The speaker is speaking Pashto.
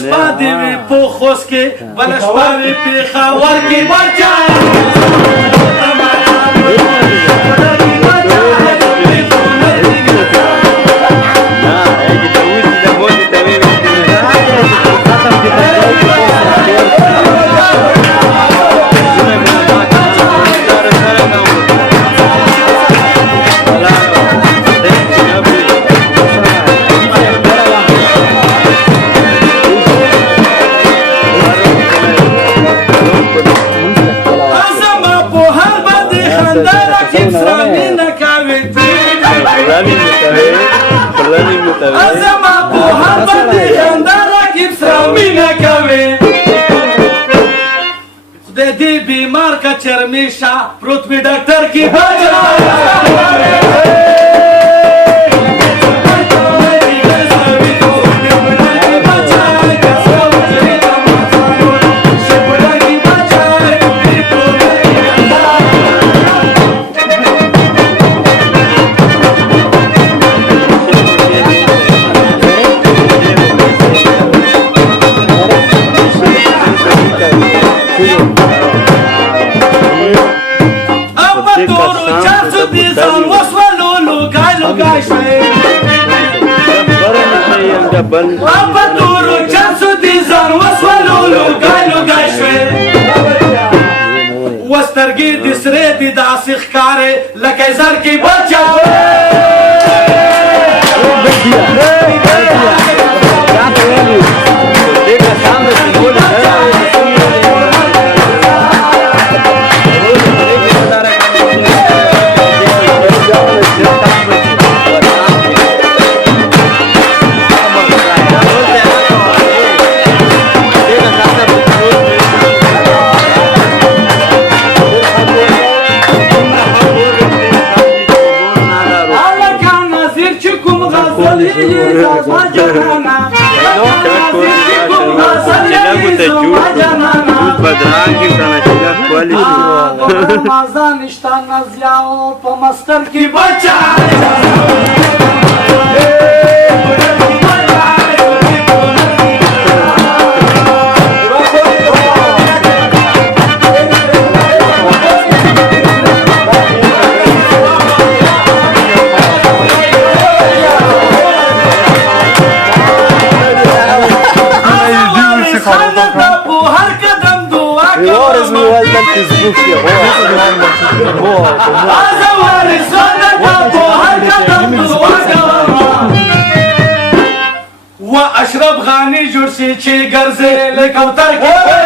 شپه دې وي په خوست کې بله شپه وي پېښور کې بچا زما په هر باندې خندا راکب سره مینه کوي خدای دې بیمار کا چرمیشا پروت وي ډاکټر کې apa turu چانسو دي ځان وسولو لوګای لوګای شوې وسترګې د سرې دي داسې ښکارې لکه زر کې بچا مازه نشته نازیاو په مستر کې بچا و اشرف غانی جوړ شي چې ګرځي لکه کوتر کې